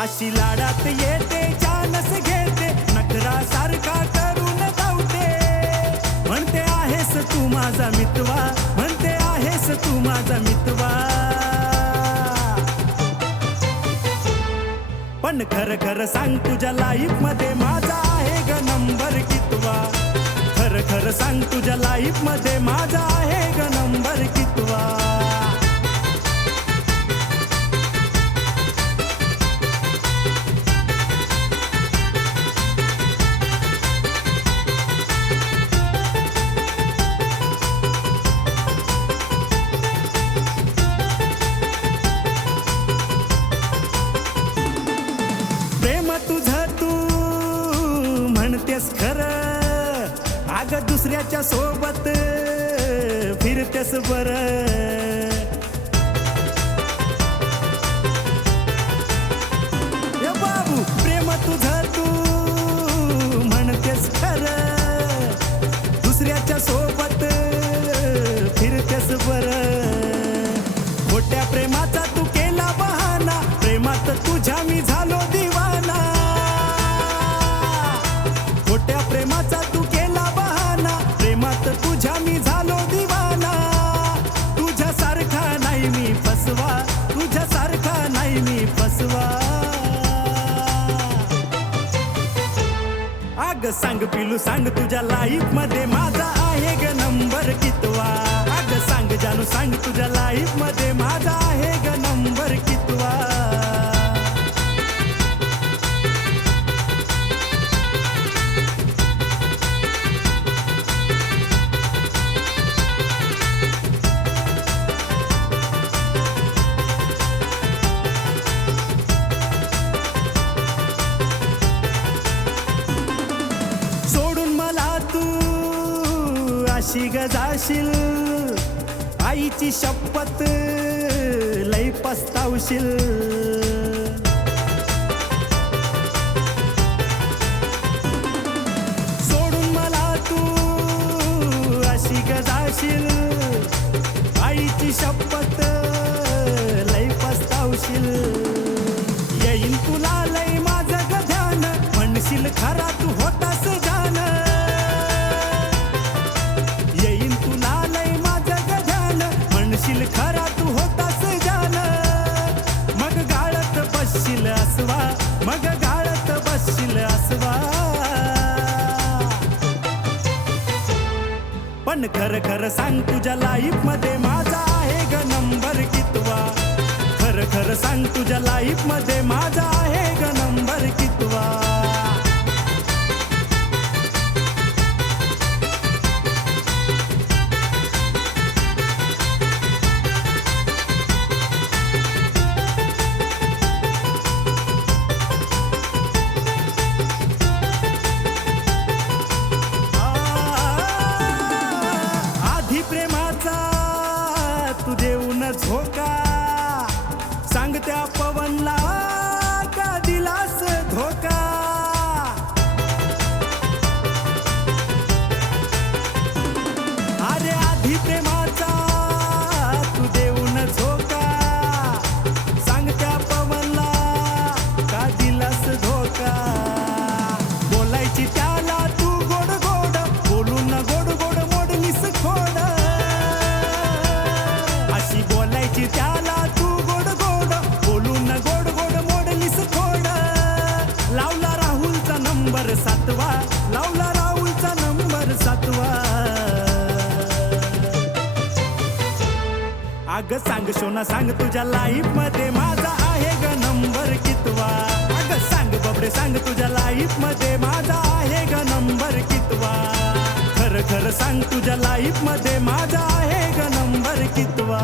अशी लाडात येते जानस घेते नखरा सारखा करून धावते म्हणते आहेस तू माझा मितवा म्हणते आहेस तू माझा मितवा पण खरं खरं सांग तुझ्या लाईफ मध्ये माझा आहे ग नंबर कितवा खरं खरं सांग तुझ्या लाईफ मध्ये माझा आहे ग नंबर कितवा तुझं तू म्हणतेस खरं अगं दुसऱ्याच्या सोबत फिरतेस बरं ए बाबू प्रेम तुझं तू म्हणतेस खरं दुसऱ्याच्या सोबत फिरतेस बरं खोट्या प्रेमाचा तू केला बहाना प्रेमात तुझ्या मी झालो दिवाना खोट्या प्रेमाचा तू केला बहाना प्रेमात तुझ्या मी झालो दिवाना तुझ्यासारखा नाही मी फसवा तुझ्यासारखा नाही मी फसवा अग सांग पिलू सांग तुझ्या लाईफ मध्ये माझा आहे ग नंबर कितवा अग सांग जानू सांग तुझ्या लाईफ मध्ये माझा आहे ग नंबर कितवा अशी गजाशील आईची शपथ लई पस्तावशील सोडून मला तू अशी गजाशील आईची शपथ लई पस्तावशील येईन तुला लई माझं ग ध्यान म्हणशील खरा तू होतास जान खरा तू होतास जान मग गाळत बसशील असवा मग गाळत बसशील असवा पण खरं खरं सांग तुझ्या लाईफ मध्ये माझा आहे ग नंबर कितवा खरं खरं सांग तुझ्या लाईफ मध्ये माझा आहे ग नंबर कितवा तू देऊन झोका सांग त्या पवनला का दिलास धोका अरे आधी प्रेमाचा तू देऊन झोका सांग त्या पवनला का दिलास धोका बोलायची त्याला तू गोड गोड बोलून गोड गोड मोडलीस खोड अशी बोलायची त्याला तू गोड गोड बोलून गोड गोड मोडलीस खोड लावला राहुलचा नंबर 7वा लावला राहुलचा नंबर 7वा अग सांग सोना सांग तुझ्या लाईफ मध्ये माझा आहे ग नंबर कितवा अग सांग बबडे सांग तुझ्या लाईफ मध्ये माझा आहे ग नंबर कितवा खरं खरं सांग तुझ्या लाईफ मध्ये माझा आहे ग नंबर कितवा